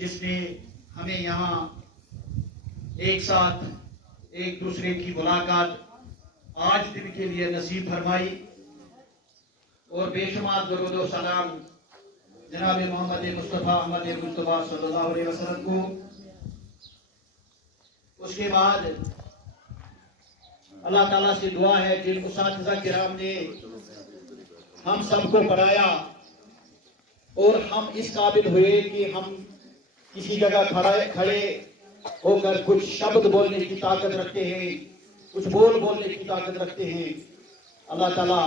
जिसने हमें यहाँ एक साथ एक दूसरे की मुलाकात आज दिन के लिए नसीब फरमाई, और बेशुमार दरूद व सलाम जनाब मोहम्मद मुस्तफ़ा अहमद मुस्तफ़ा सल्लल्लाहु अलैहि वसल्लम को। उसके बाद अल्लाह ताला से दुआ है जिन उस्ताद किराम ने हम सबको पढ़ाया और हम इस काबिल हुए कि हम किसी जगह खड़े होकर कुछ शब्द बोलने की ताकत रखते हैं, कुछ बोलने की ताकत रखते हैं। अल्लाह ताला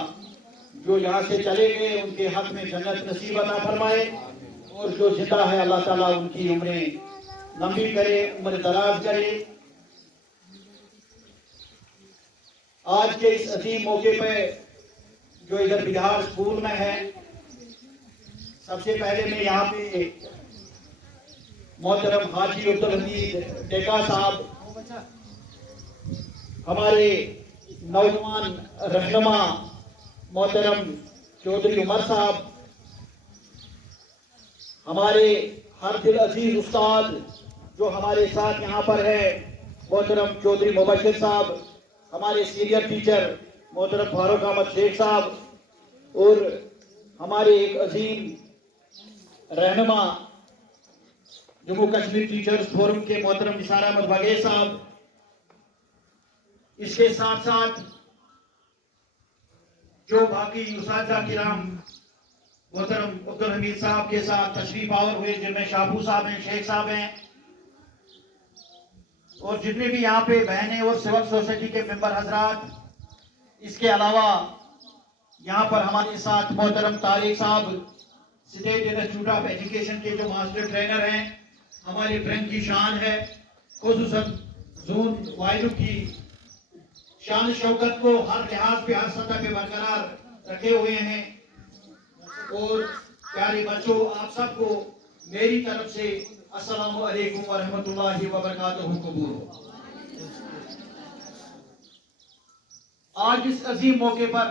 जो यहाँ से चले गए उनके हक में जन्नत नसीब अता फरमाए, और जो जिंदा है अल्लाह ताला उनकी उम्रें लंबी करे, उम्र दराज करे। आज के इस अजीम मौके पर जो इधर बिहार स्कूल में है, सबसे पहले मैं यहाँ पे मोहतरम हाजी अब्दुल हमीद टेका साहब, हमारे नौजवान रहनुमा मोहतरम चौधरी उमर साहब, हमारे हर दिल अजीज उस्ताद जो हमारे साथ यहाँ पर है मोहतरम चौधरी मुबशिर साहब, हमारे सीनियर टीचर मोहतरम फारूक अहमद शेख साहब, और हमारे एक अजीम रहनुमा जम्मू कश्मीर टीचर्स फोरम के मोहतरम निसार अहमद बघेल साहब। इसके साथ साथ जो बाकी उस्ताद किराम मोहतरम अब्दुल हमीद साहब के साथ तशरीफ आवर हुए, जिनमें शाहबू साहब हैं, शेख साहब हैं, और जितने भी यहाँ पे बहनें और सिविल सोसाइटी के मेंबर हजरात। इसके अलावा यहाँ पर हमारे साथ मोहतरम तारिक साहब, स्टेट इंस्टीट्यूट ऑफ एजुकेशन के जो मास्टर ट्रेनर हैं, हमारे बैंक की शान है, खुसूसन जोन वायदू की शान शौकत को हर लिहाज पे हर सतह पे बरकरार रखे हुए हैं। और प्यारे बच्चों, आप सबको मेरी तरफ से अस्सलामु अलैकुम व रहमतुल्लाहि व बरकातहू कबूल हो। आज इस अजीम मौके पर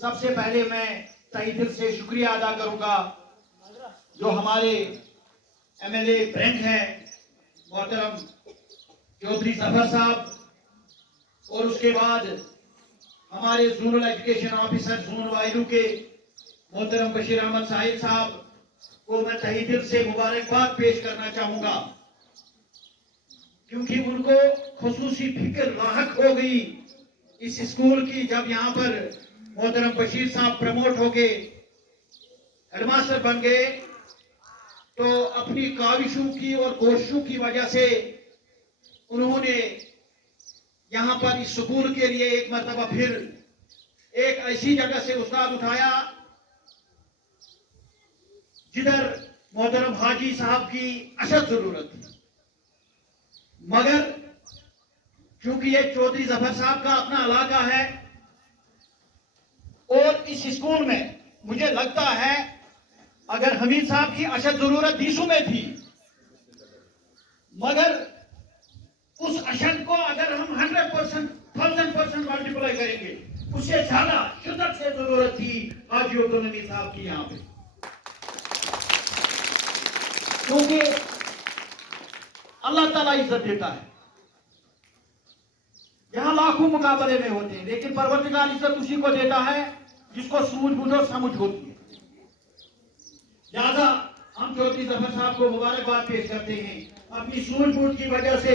सबसे पहले मैं तहे दिल से शुक्रिया अदा करूंगा जो हमारे एमएलए ब्रैंक हैं मोहतरम चौधरी जफर साहब, और उसके बाद हमारे zonal education officer zone Vailoo के मोहतरम बशीर अहमद साहिब साहब को मैं तहे दिल से मुबारकबाद पेश करना चाहूंगा, क्योंकि उनको खुसूसी फिक्र लाहक हो गई इस स्कूल की। जब यहाँ पर मोहतरम बशीर साहब प्रमोट हो गए, हेडमास्टर बन गए, तो अपनी काविशों की और कोशिशों की वजह से उन्होंने यहाँ पर इस स्कूल के लिए एक मरतबा फिर एक ऐसी जगह से उस्ताद उठाया जिधर मोहतरम हाजी साहब की अशद जरूरत थी। मगर चूंकि ये चौधरी जफर साहब का अपना इलाका है, और इस स्कूल में मुझे लगता है अगर हमीद साहब की अशद जरूरत दीसू में थी, मगर उस अशद को अगर हम 100% 1000% मल्टीप्लाई करेंगे, उससे ज्यादा शिद्दत से जरूरत थी हाजी अब्दुल हमीद साहब की यहाँ पे। क्योंकि अल्लाह ताला इज्जत देता है, यहां लाखों मुकाबले में होते हैं, लेकिन परवरदिगार इज्जत उसी को देता है जिसको सूझबूझ और समझ होती है। लिहाजा हम चौधरी जफर साहब को मुबारकबाद पेश करते हैं। अपनी सूझबूझ की वजह से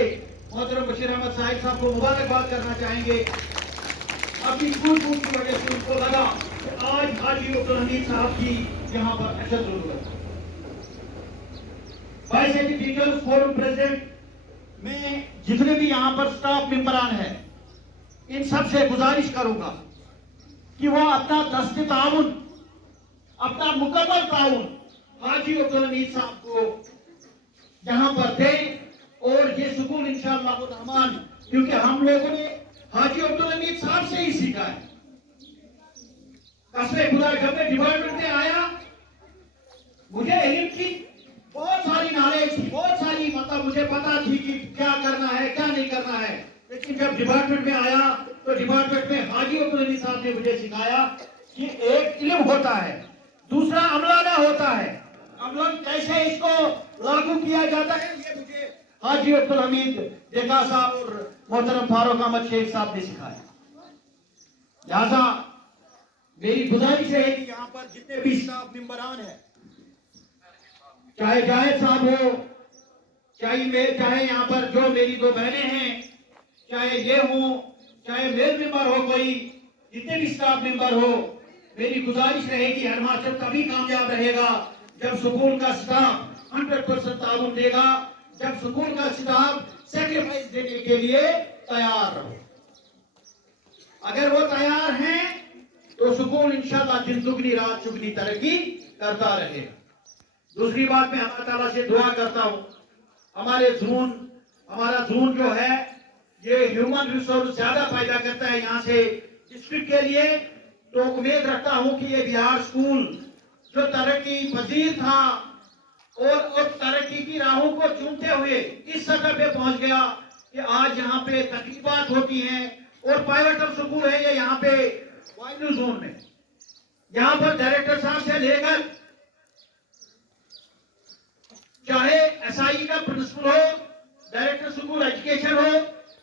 मोहतरम बशीर अहमद साहिब साहब को मुबारकबाद करना चाहेंगे। अपनी सूझबूझ की वजह से उनको लगा कि आज हाजी अब्दुल हमीद साहब की यहाँ पर अशद जरूरत है। वाइस टीचर्स फोरम प्रेसिडेंट में जितने भी यहाँ पर स्टाफ मेंबरान हैं, इन सब से गुजारिश करूंगा कि वो अपना दस्ते ताउन, अपना मुकम्मल ताउन हाजी अब्दुल हमीद साहब को यहाँ पर दें, और ये स्कूल इंशाअल्लाह रहमान, क्योंकि हम लोगों ने हाजी अब्दुल हमीद साहब से ही सीखा है। कस्बे खुदागंज में डिपार्टमेंट में आया, मुझे इल्म की बहुत सारी नॉलेज थी, बहुत सारी मतलब मुझे पता थी कि क्या करना है क्या नहीं करना है, लेकिन जब डिपार्टमेंट में आया तो डिपार्टमेंट में हाजी अब्दुल हमीद साहब ने मुझे सिखाया कि एक इल्म होता है, दूसरा अमलाना होता है। अब लोग कैसे इसको लागू किया जाता है, ये मुझे हाजी अब्दुल हमीद डेका साहब और मोहतरम फारूक अहमद शेख साहब ने सिखाया। लिहाजा मेरी गुजारिश है कि यहाँ पर जितने भी स्टाफ मेंबरान हैं, चाहे जायद साहब हो, चाहे यहाँ पर जो मेरी दो बहनें हैं, चाहे ये हो, चाहे मेल मेंबर हो, कोई जितने भी स्टाफ मेंबर हो, मेरी गुजारिश रहेगी हिमाचल तभी कामयाब रहेगा जब स्कूल का स्टाफ 100% ताउन देगा, जब स्कूल का स्टाफ सेक्रीफाइस देने के लिए तैयार रहो। अगर वो तैयार हैं तो स्कूल इंशाल्लाह दिन दुगनी रात चुगनी तरक्की करता रहेगा। दूसरी बात मैं अल्लाह ताला से दुआ करता हूं, हमारा जोन जो है ये ह्यूमन रिसोर्स ज्यादा पैदा करता है यहाँ से डिस्ट्रिक्ट के लिए, तो उम्मीद रखता हूं कि ये बिहार स्कूल जो तरक्की पजीर था और तरक्की की राहों को चूमते हुए इस सतह पे पहुंच गया कि आज यहाँ पे तकलीफात होती हैं और पाइवेटल स्कूल है ये यहाँ पे वायु जोन में। यहाँ पर डायरेक्टर साहब से लेकर चाहे एसआई का प्रिंसिपल हो, डायरेक्टर स्कूल एजुकेशन हो,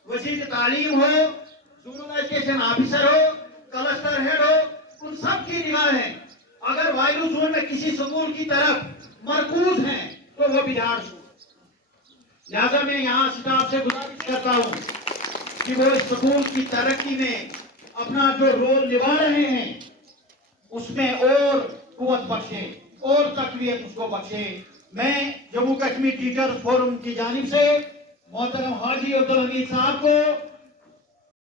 वजीर तालीम हो, जोनल एजुकेशन ऑफिसर हो, क्लस्टर हेड हो, उन सब की निगाहें अगर वायु जोन में किसी स्कूल की तरफ मरकूज हैं तो वो बिहार स्कूल। लिहाजा मैं यहाँ स्टाफ से गुजारिश करता हूँ कि वो स्कूल की तरक्की में अपना जो रोल निभा रहे हैं उसमें और कुव्वत बख्शे और तकवीत उसको बख्शे। मैं जम्मू कश्मीर टीचर्स फोरम की जानिब से मोहतरम हाजी अब्दुल हमीद साहब को